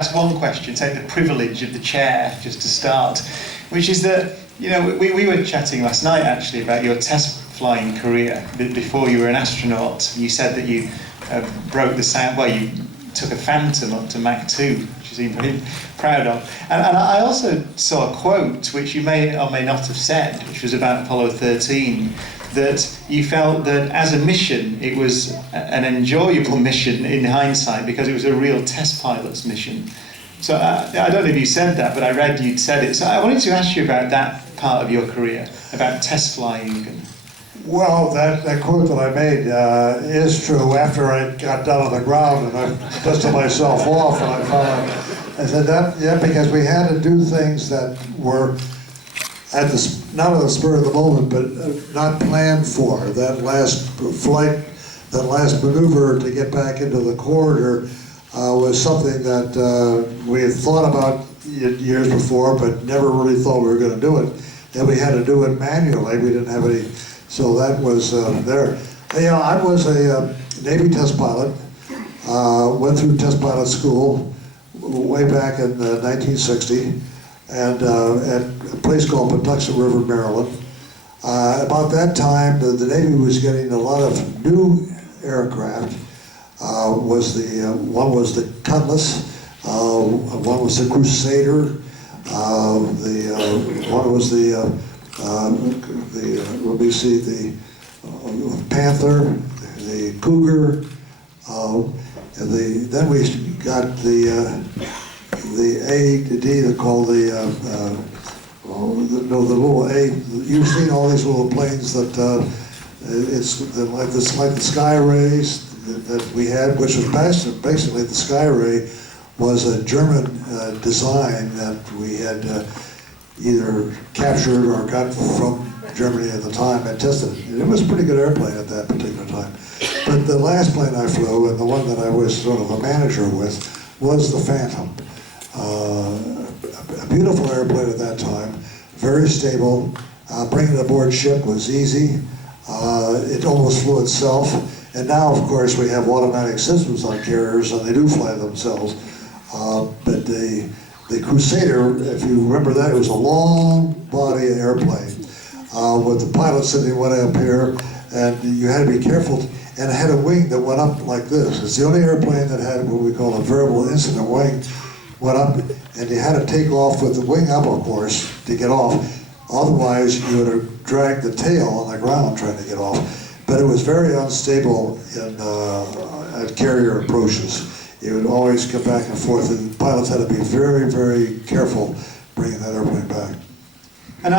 That's one question, take the privilege of the chair just to start, which is that, you know, we were chatting last night actually about your test flying career before you were an astronaut. You said that you broke the sound, well, you took a Phantom up to Mach 2, which you seem very proud of. And I also saw a quote, which you may or may not have said, which was about Apollo 13, that you felt that as a mission, it was an enjoyable mission in hindsight because it was a real test pilot's mission. So I don't know if you said that, but I read you'd said it. So I wanted to ask you about that part of your career, about test flying. Well, that quote that I made is true. After I got down on the ground and I dusted myself off, and I said that, yeah, because we had to do things that were not at the spur of the moment, but not planned for. That last flight, that last maneuver to get back into the corridor was something that we had thought about years before, but never really thought we were going to do it. And we had to do it manually. We didn't have any, so that was there. You know, I was a Navy test pilot. Went through test pilot school way back in 1960. And at a place called Pontefract River, Maryland. About that time, the Navy was getting a lot of new aircraft. One was the Cutlass, one was the Crusader, one was the Panther, the Cougar, and then we got the A to D, they call the little A. You've seen all these little planes that it's like the Sky Rays that we had, which was basically the Sky Ray was a German design that we had either captured or got from Germany at the time and tested. It was a pretty good airplane at that particular time. But the last plane I flew, and the one that I was sort of a manager with, was the Phantom. A beautiful airplane at that time, very stable. Bringing it aboard ship was easy. It almost flew itself. And now, of course, we have automatic systems on carriers, and they do fly themselves. But the Crusader, if you remember that, it was a long body airplane with the pilot sitting way up here, and you had to be careful. And it had a wing that went up like this. It's the only airplane that had what we call a variable incident wing. Went up, and you had to take off with the wing up, of course, to get off. Otherwise, you would have dragged the tail on the ground trying to get off. But it was very unstable at carrier approaches. It would always come back and forth, and pilots had to be very, very careful bringing that airplane back. And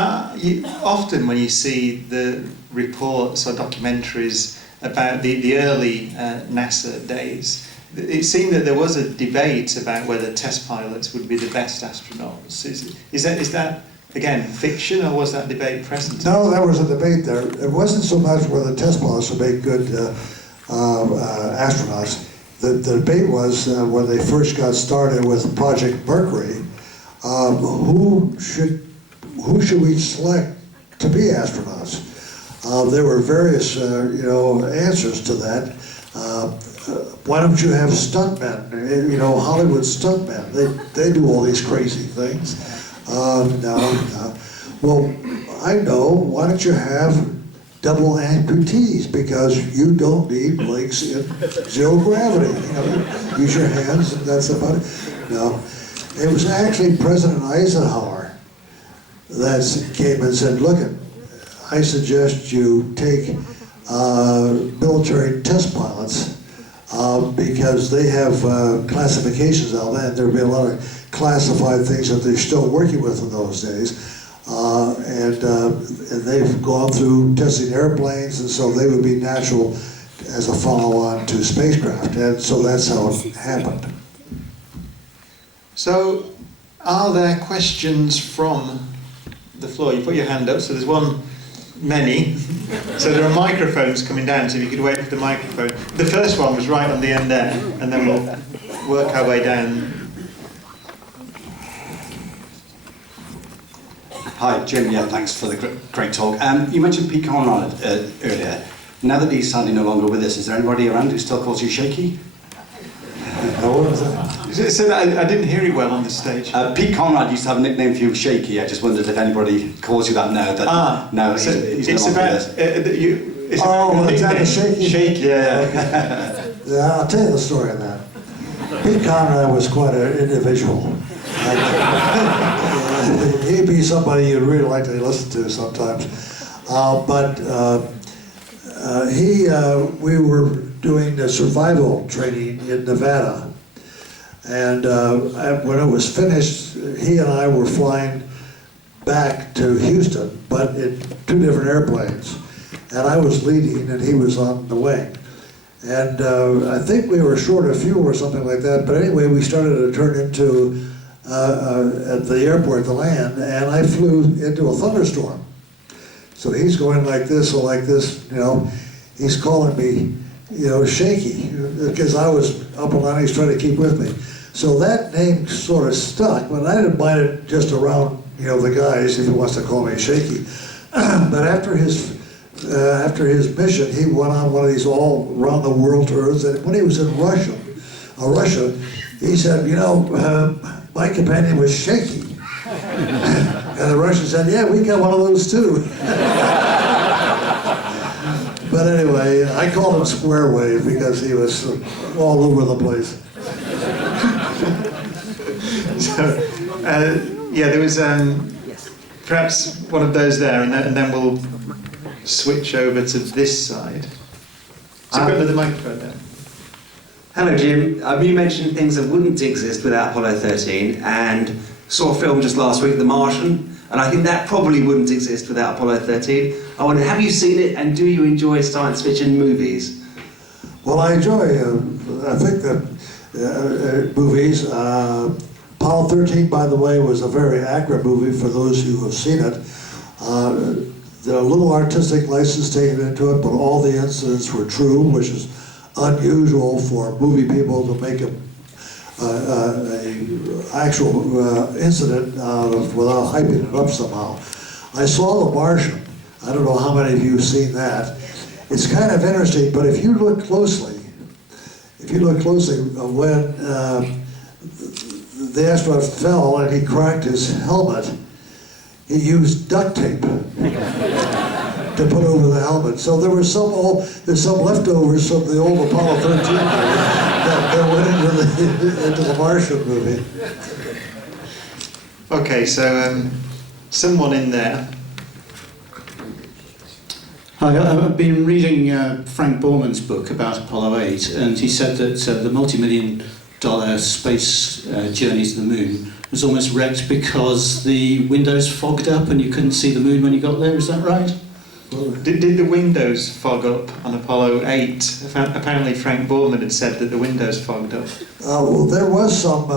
often when you see the reports or documentaries about the early NASA days, it seemed that there was a debate about whether test pilots would be the best astronauts. Is that again fiction, or was that debate present? No, there was a debate there. It wasn't so much whether test pilots would make good astronauts. The debate was when they first got started with Project Mercury, who should we select to be astronauts? There were various answers to that. Why don't you have stuntmen? You know, Hollywood stuntmen. They do all these crazy things. No. Well, I know. Why don't you have double amputees? Because you don't need legs in zero gravity. You know, use your hands, and that's about it. No, it was actually President Eisenhower that came and said, "Look, I suggest you take military test pilots." Because they have classifications out there, and there'll be a lot of classified things that they're still working with in those days. And they've gone through testing airplanes, and so they would be natural as a follow-on to spacecraft. And so that's how it happened. So, are there questions from the floor? You put your hand up, so there's many. So there are microphones coming down, so if you could wait for the microphone. The first one was right on the end there, and then we'll work our way down. Hi, Jim. Yeah, thanks for the great talk. You mentioned Pete Conrad earlier. Now that he's sadly no longer with us, is there anybody around who still calls you Shaky? What was that? So I didn't hear it well on the stage. Pete Conrad used to have a nickname for you, Shaky. I just wondered if anybody calls you that now. No, so he's it's no longer about with us. it's Oh, about is that the shaky? Shaky, Yeah. Yeah, I'll tell you the story on that. Pete Conrad was quite an individual. He'd be somebody you'd really like to listen to sometimes. We were doing the survival training in Nevada. And when it was finished, he and I were flying back to Houston, but in 2 different airplanes. And I was leading and he was on the wing. And I think we were short of fuel or something like that, but anyway, we started to turn into, at the airport, the land, and I flew into a thunderstorm. So he's going like this or like this, you know, he's calling me, you know, Shaky, because I was up and down, he's trying to keep with me. So that name sort of stuck, but I didn't mind it just around, you know, the guys, if he wants to call me Shaky. But after his mission, he went on one of these all around the world tours, and when he was in Russia, he said, you know, my companion was Shaky. And the Russian said, yeah, we got one of those too. But anyway, I called him Square Wave because he was all over the place. So, yeah, there was perhaps one of those there, and then we'll switch over to this side. So go to the microphone there. Hello, Jim. You mentioned things that wouldn't exist without Apollo 13, and saw a film just last week, The Martian, and I think that probably wouldn't exist without Apollo 13. I wonder, have you seen it, and do you enjoy science fiction movies? Well, I enjoy, I think that movies. Apollo 13, by the way, was a very accurate movie for those who have seen it. There are a little artistic license taken into it, but all the incidents were true, which is unusual for movie people to make an actual incident out of without hyping it up somehow. I saw The Martian. I don't know how many of you have seen that. It's kind of interesting, but if you look closely, when the astronaut fell and he cracked his helmet, he used duct tape to put over the helmet. So there's some leftovers from the old Apollo 13 that went into the Martian movie. Okay, so someone in there. Hi, I've been reading Frank Borman's book about Apollo 8, and he said that the multi-million-dollar space journey to the moon was almost wrecked because the windows fogged up and you couldn't see the moon when you got there. Is that right? Did the windows fog up on Apollo 8? Apparently Frank Borman had said that the windows fogged up. Well, there was some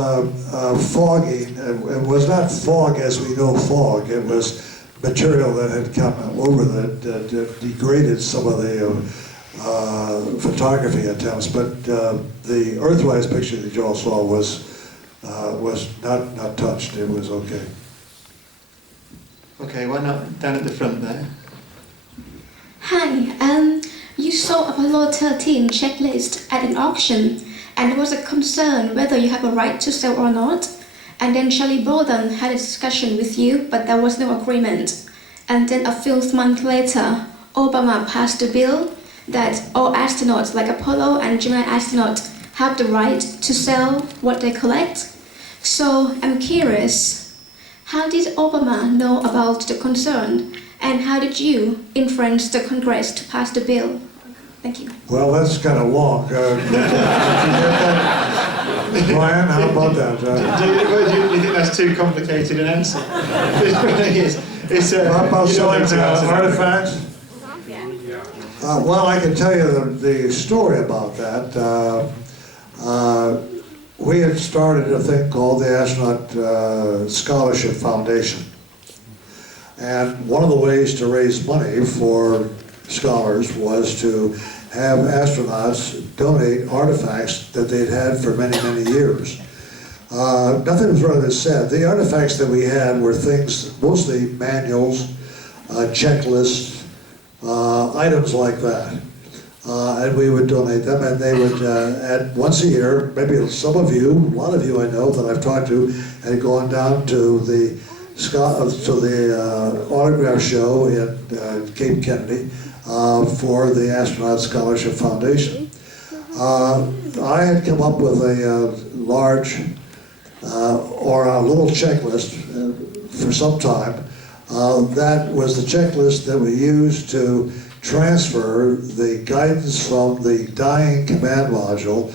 fogging. It was not fog as we know fog. It was material that had come over that degraded some of the photography attempts. But the Earthrise picture that you all saw was not touched. It was okay. Okay, why not down at the front there? Hi, you saw Apollo 13 checklist at an auction, and there was a concern whether you have a right to sell or not. And then Charlie Bolden had a discussion with you, but there was no agreement. And then a few months later, Obama passed a bill that all astronauts, like Apollo and Gemini astronauts, have the right to sell what they collect. So I'm curious, how did Obama know about the concern? And how did you influence the Congress to pass the bill? Thank you. Well, that's kind of long. Brian, how about that? Do you think that's too complicated an answer? How about selling artifacts? Well, I can tell you the story about that. We had started a thing called the Astronaut Scholarship Foundation. And one of the ways to raise money for scholars was to have astronauts donate artifacts that they'd had for many, many years. Nothing was rather said. The artifacts that we had were things, mostly manuals, checklists, items like that. and we would donate them, and they would, once a year, maybe some of you, a lot of you I know that I've talked to, had gone down to the autograph show in Cape Kennedy for the Astronaut Scholarship Foundation. I had come up with a large or a little checklist for some time. That was the checklist that we used to transfer the guidance from the dying command module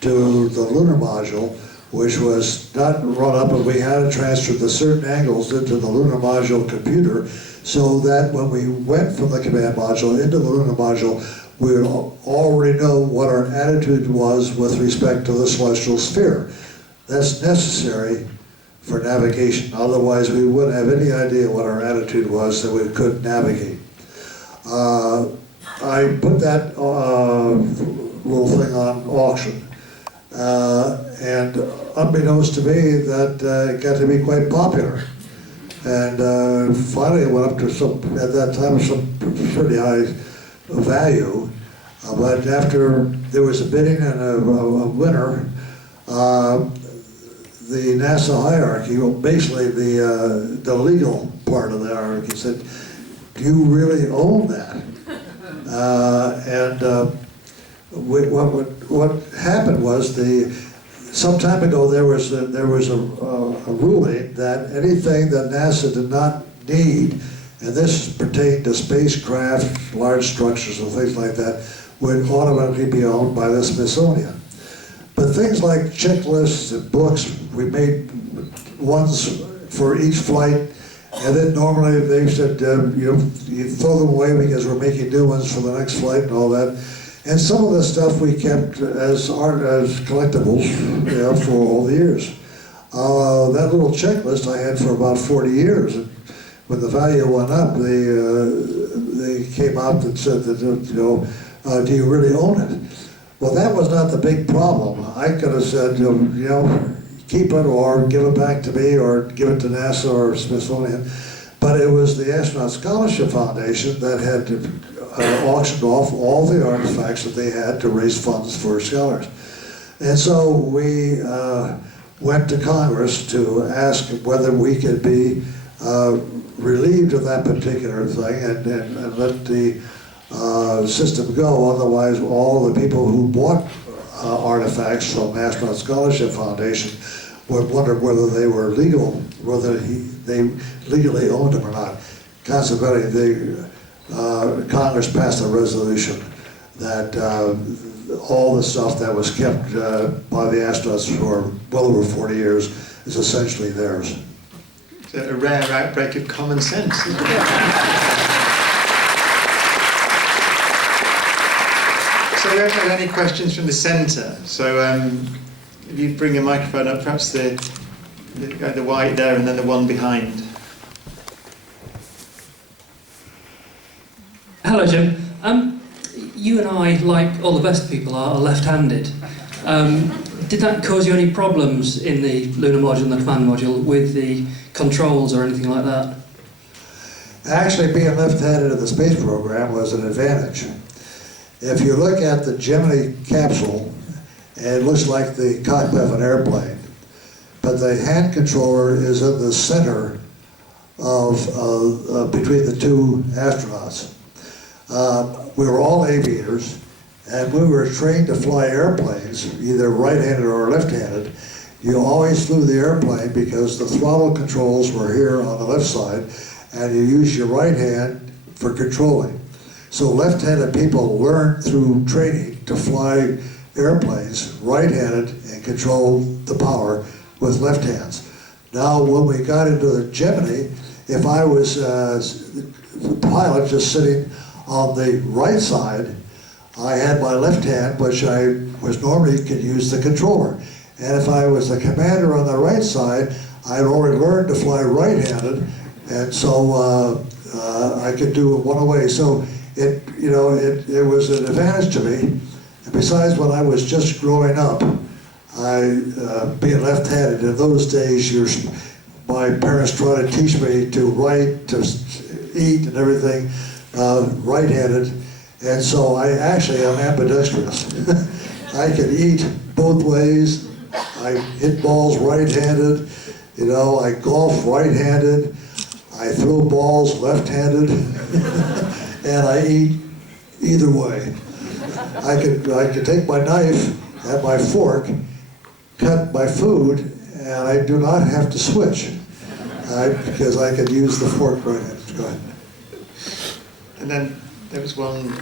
to the lunar module, which was not run up, and we had to transfer the certain angles into the lunar module computer so that when we went from the command module into the lunar module, we would already know what our attitude was with respect to the celestial sphere. That's necessary for navigation. Otherwise, we wouldn't have any idea what our attitude was, that we could navigate. I put that little thing on auction, and unbeknownst to me, that got to be quite popular. And finally, it went up to at that time, some pretty high value. But after there was a bidding and a winner, the NASA hierarchy, well, basically the legal part of the hierarchy said, "Do you really own that?" What happened was some time ago there was a ruling that anything that NASA did not need, and this pertained to spacecraft, large structures, and things like that, would automatically be owned by the Smithsonian. But things like checklists and books, we made ones for each flight, and then normally they said, you throw them away because we're making new ones for the next flight and all that. And some of the stuff we kept as collectibles, for all the years. That little checklist I had for about 40 years. And when the value went up, they came out and said that, do you really own it? Well, that was not the big problem. I could have said, keep it or give it back to me or give it to NASA or Smithsonian. But it was the Astronaut Scholarship Foundation that had auctioned off all the artifacts that they had to raise funds for scholars. And so we went to Congress to ask whether we could be relieved of that particular thing and let the system go. Otherwise, all the people who bought artifacts from Astronaut Scholarship Foundation would wonder whether they were legal, whether they legally owned them or not. Consequently, Congress passed a resolution that all the stuff that was kept by the astronauts for well over 40 years is essentially theirs. It's a rare outbreak of common sense, isn't it? So we haven't had any questions from the centre. So if you bring a microphone up, perhaps the white there and then the one behind. Hello, Jim. You and I, like all the best people are left-handed. Did that cause you any problems in the lunar module and the command module with the controls or anything like that? Actually, being left-handed in the space program was an advantage. If you look at the Gemini capsule, it looks like the cockpit of an airplane, but the hand controller is in the center of between the two astronauts. We were all aviators, and we were trained to fly airplanes, either right-handed or left-handed. You always flew the airplane because the throttle controls were here on the left side, and you use your right hand for controlling. So left-handed people learn through training to fly airplanes right-handed and control the power with left hands. Now, when we got into the Gemini, if I was the pilot just sitting on the right side, I had my left hand, which I was normally could use the controller. And if I was the commander on the right side, I'd already learned to fly right-handed, and so I could do it one away. So it was an advantage to me. And besides, when I was just growing up, being left-handed, in those days, my parents tried to teach me to write, to eat, and everything right-handed. And so I actually am ambidextrous. I can eat both ways. I hit balls right-handed. You know, I golf right-handed. I throw balls left-handed. And I eat either way. I could take my knife and my fork, cut my food, and I do not have to switch. Because I could use the fork right-handed. Go ahead. And then there was one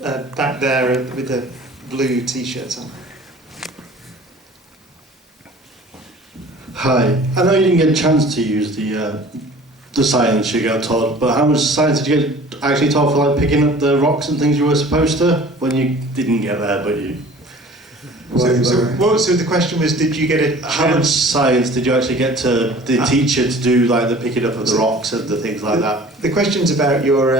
back there with the blue t-shirt on. Hi. I know you didn't get a chance to use the science you got taught, but how much science did you get actually taught for, like picking up the rocks and things you were supposed to when you didn't get there, but you? So the question was, did you get a chance? How much science did you actually get to the teacher to do, like the picking up of the rocks and the things like that? The question's about your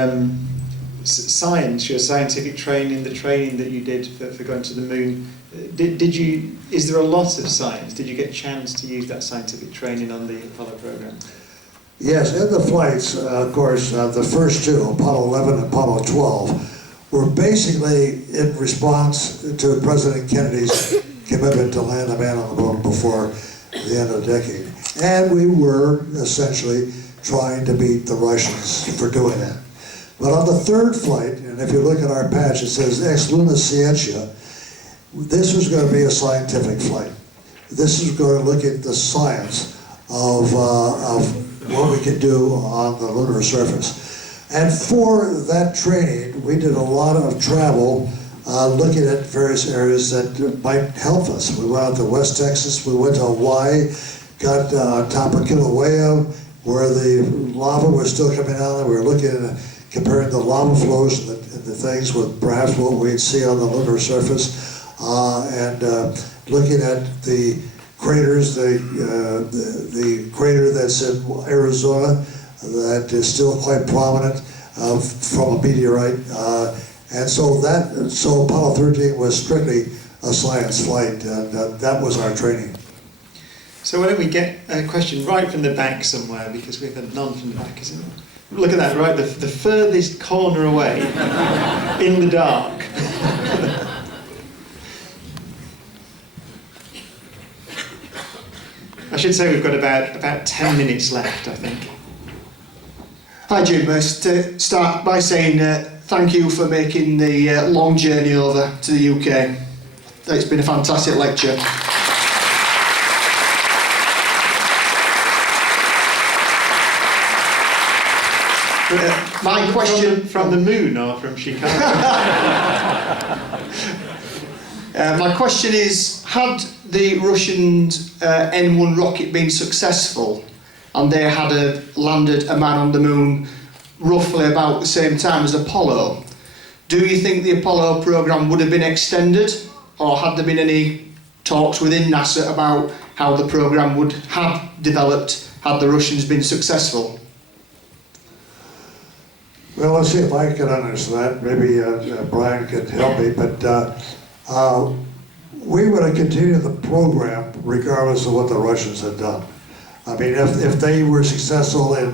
science, your scientific training, the training that you did for going to the moon. Did you? Is there a lot of science? Did you get a chance to use that scientific training on the Apollo program? Yes, in the flights, of course, the first two, Apollo 11 and Apollo 12, were basically in response to President Kennedy's commitment to land a man on the moon before the end of the decade. And we were essentially trying to beat the Russians for doing that. But on the third flight, and if you look at our patch, it says Ex Luna Scientia. This was going to be a scientific flight. This is going to look at the science of what we could do on the lunar surface. And for that training, we did a lot of travel looking at various areas that might help us. We went out to West Texas, we went to Hawaii, got on top of Kilauea, where the lava was still coming out, and we were looking at comparing the lava flows and the things with perhaps what we'd see on the lunar surface, and looking at the craters, the crater that's in Arizona that is still quite prominent from a meteorite, and so Apollo 13 was strictly a science flight, and that was our training. So why don't we get a question right from the back somewhere, because we've had none from the back, isn't it? Look at that, right, the furthest corner away, in the dark. I should say we've got about 10 minutes left, I think. Hi Jim, I start by saying thank you for making the long journey over to the UK. It's been a fantastic lecture. My question from the moon or from Chicago? My question is, had the Russians' N1 rocket been successful and they had landed a man on the moon roughly about the same time as Apollo, do you think the Apollo program would have been extended, or had there been any talks within NASA about how the program would have developed had the Russians been successful? Well, let's see if I can answer that. Maybe Brian could help me, but we would have continued the program regardless of what the Russians had done. I mean, if they were successful in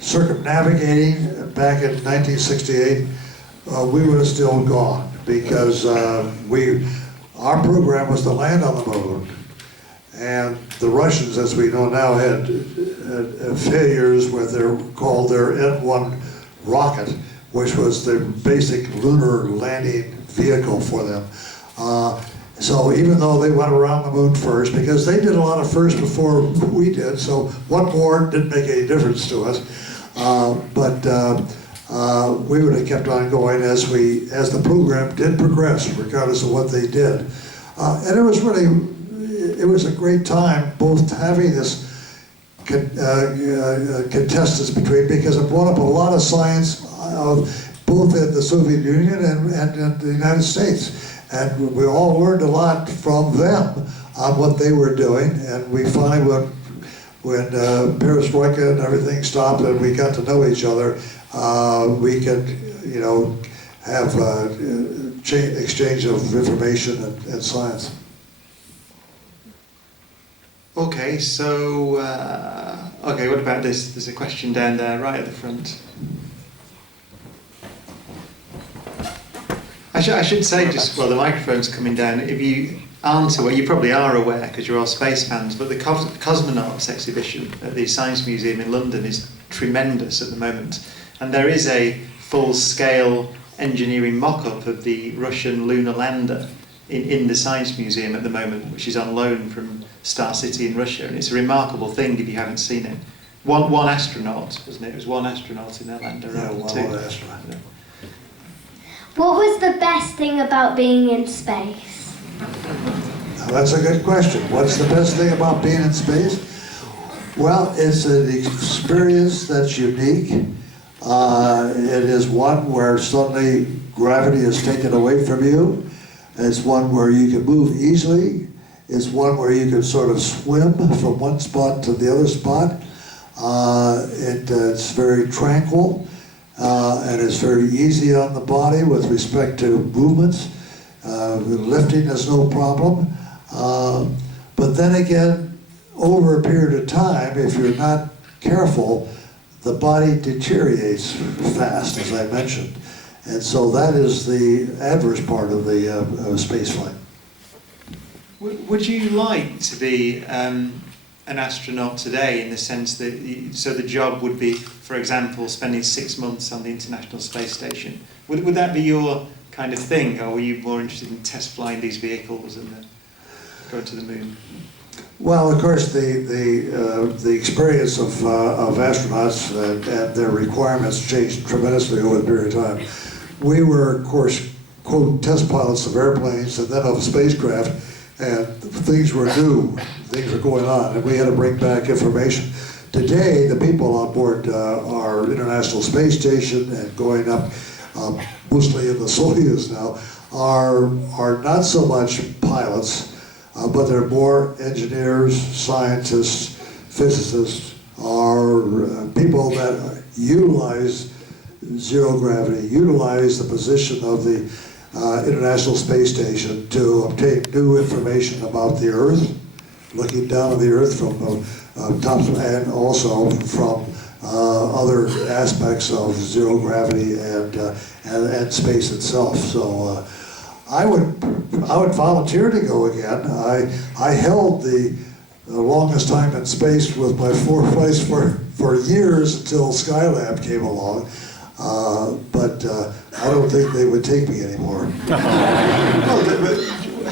circumnavigating back in 1968, we would have still gone, because our program was to land on the moon, and the Russians, as we know now, had failures with their N1 rocket, which was the basic lunar landing vehicle for them. So even though they went around the moon first, because they did a lot of first before we did, so one more didn't make any difference to us. But we would have kept on going as the program did progress, regardless of what they did. And it was a great time, both having this contestants between, because it brought up a lot of science both in the Soviet Union and the United States. And we all learned a lot from them on what they were doing, and we finally, when perestroika and everything stopped and we got to know each other, we could, have exchange of information and science. Okay, so, what about this? There's a question down there, right at the front. I should say, just while the microphone's coming down, if you aren't aware, you probably are aware because you're all space fans, but the Cosmonauts exhibition at the Science Museum in London is tremendous at the moment. And there is a full-scale engineering mock-up of the Russian lunar lander in the Science Museum at the moment, which is on loan from Star City in Russia. And it's a remarkable thing if you haven't seen it. One astronaut, wasn't it? It was one astronaut in that lander. Yeah, rather one than two. astronaut. Yeah. What was the best thing about being in space? Now, that's a good question. What's the best thing about being in space? Well, it's an experience that's unique. It is one where suddenly gravity is taken away from you. It's one where you can move easily. It's one where you can sort of swim from one spot to the other spot. It's very tranquil, and it's very easy on the body with respect to movements. Lifting is no problem. But then again, over a period of time, if you're not careful, the body deteriorates fast, as I mentioned. And so that is the adverse part of the space flight. Would you like to be an astronaut today, in the sense that so the job would be, for example, spending 6 months on the International Space Station? Would that be your kind of thing, or were you more interested in test flying these vehicles and going to the moon? Well, of course, the experience of astronauts and their requirements changed tremendously over the period of time. We were, of course, quote, test pilots of airplanes and then of spacecraft, and things were new, things were going on, and we had to bring back information. Today, the people on board our International Space Station and going up, mostly in the Soyuz now, are not so much pilots, but they're more engineers, scientists, physicists, are people that utilize zero gravity, utilize the position of the International Space Station to obtain new information about the Earth, looking down at the Earth from top, and also from other aspects of zero gravity and space itself. So I would volunteer to go again. I held the longest time in space with my 4 flights for years until Skylab came along. But I don't think they would take me anymore. Well, but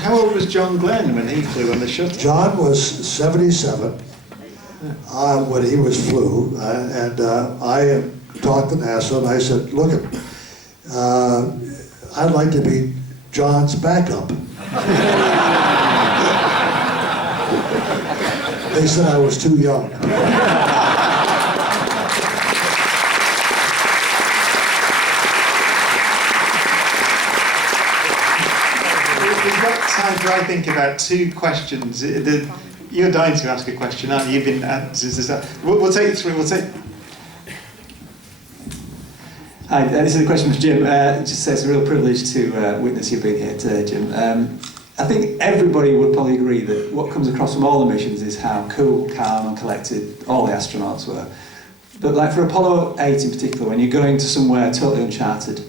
how old was John Glenn when he flew on the shuttle? John was 77 when he flew, and I talked to NASA and I said, look, I'd like to be John's backup. They said I was too young. We've got time for, I think, about 2 questions. You're dying to ask a question, aren't you? You've been we'll take 3. We'll take. Hi, this is a question for Jim. Just say it's a real privilege to witness you being here today, Jim. I think everybody would probably agree that what comes across from all the missions is how cool, calm and collected all the astronauts were. But like for Apollo 8 in particular, when you're going to somewhere totally uncharted,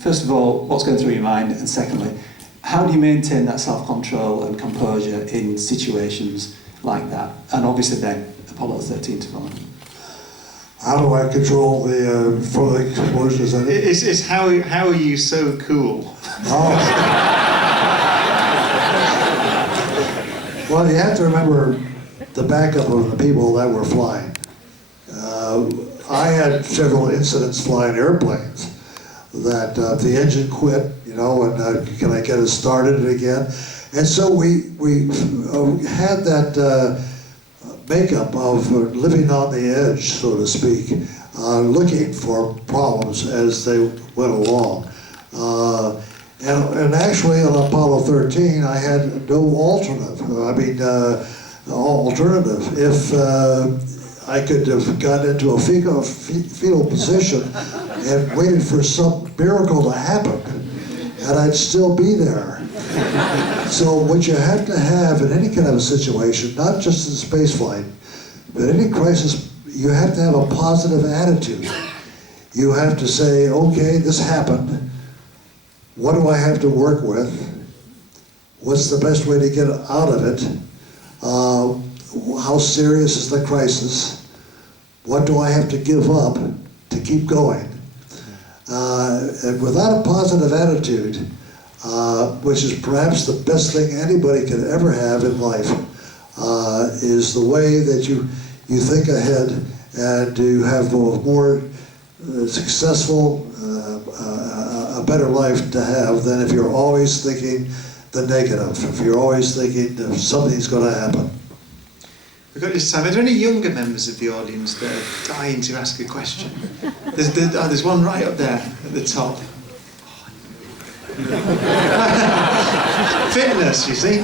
first of all, what's going through your mind? And secondly, how do you maintain that self-control and composure in situations like that? And obviously then, Apollo 13 to follow. How do I control the explosions? It's how are you so cool? Oh. Well, you have to remember the backup of the people that were flying. I had several incidents flying airplanes that the engine quit, you know, and can I get it started again? And so we had that makeup of living on the edge, so to speak, looking for problems as they went along. And actually on Apollo 13, I had no alternative. If I could have gotten into a fetal position and waited for some miracle to happen, and I'd still be there. So what you have to have in any kind of a situation, not just in spaceflight, but any crisis, you have to have a positive attitude. You have to say, okay, this happened, what do I have to work with? What's the best way to get out of it? How serious is the crisis? What do I have to give up to keep going? And without a positive attitude, which is perhaps the best thing anybody could ever have in life, is the way that you think ahead and you have a more successful, a better life to have than if you're always thinking the negative, if you're always thinking that something's going to happen. We've got this time. Are there any younger members of the audience that are dying to ask a question? There's one right up there at the top. Fitness, you see.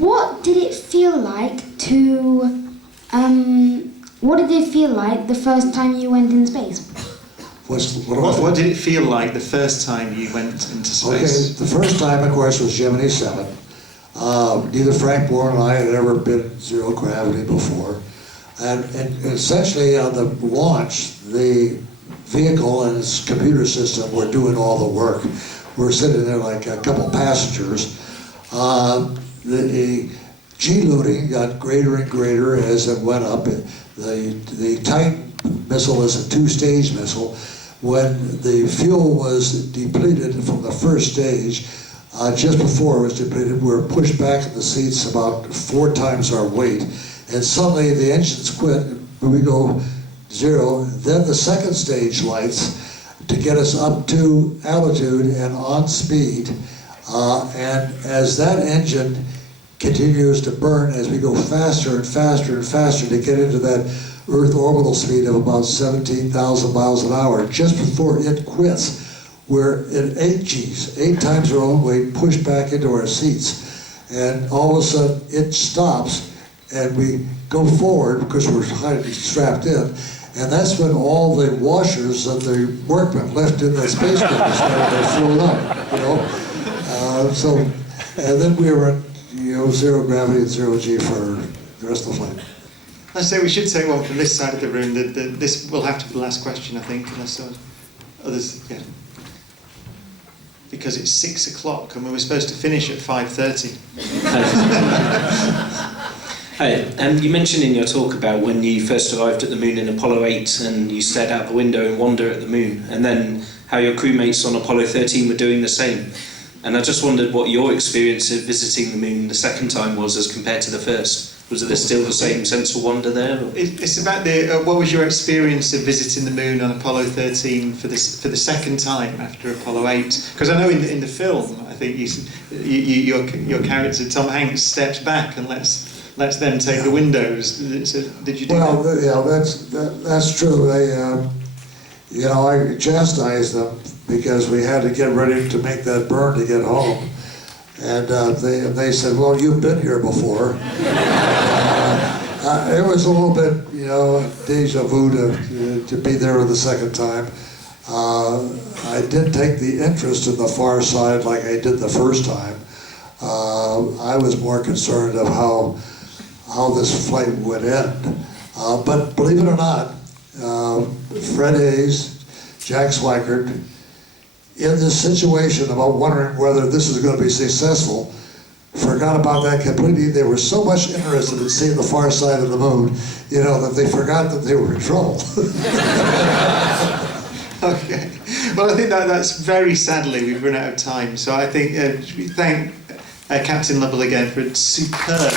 What did it feel like to? What did it feel like the first time you went in space? What did it feel like the first time you went into space? Okay, the first time, of course, was Gemini 7. Neither Frank Borman and I had ever been in zero gravity before. And essentially on the launch, the vehicle and its computer system were doing all the work. We're sitting there like a couple passengers. The G-loading got greater and greater as it went up. The Titan missile is a two-stage missile. When the fuel was depleted from the first stage, just before it was depleted, we were pushed back in the seats about 4 times our weight. And suddenly the engines quit, we go zero. Then the second stage lights to get us up to altitude and on speed. And as that engine continues to burn, as we go faster and faster and faster to get into that Earth orbital speed of about 17,000 miles an hour, just before it quits, we're at 8 Gs, 8 times our own weight, pushed back into our seats. And all of a sudden it stops and we go forward because we're highly strapped in. And that's when all the washers that the workmen left in the spacecraft started to float up, you know. And then we were at zero gravity and 0 G for the rest of the flight. I say we should take one from this side of the room. This will have to be the last question, I think, unless others, yeah. Because it's 6 o'clock and we were supposed to finish at 5:30. Hi, you mentioned in your talk about when you first arrived at the moon in Apollo 8 and you stared out the window in wonder at the moon, and then how your crewmates on Apollo 13 were doing the same. And I just wondered what your experience of visiting the moon the second time was as compared to the first. Was there still the same sense of wonder there? It's about what was your experience of visiting the moon on Apollo 13 for the second time after Apollo 8? Because I know in the film, I think your character Tom Hanks steps back and lets them take the windows. So did you do that? Well, yeah, that's true. They, I chastised them because we had to get ready to make that burn to get home. And they said, well, you've been here before. It was a little bit, deja vu to be there the second time. I didn't take the interest in the far side like I did the first time. I was more concerned of how this flight would end. But believe it or not, Fred Hayes, Jack Swikert, in this situation about wondering whether this is going to be successful, forgot about that completely. They were so much interested in seeing the far side of the moon, that they forgot that they were in trouble. Okay. Well, I think that's very sadly we've run out of time. So I think we thank Captain Lovell again for a superb.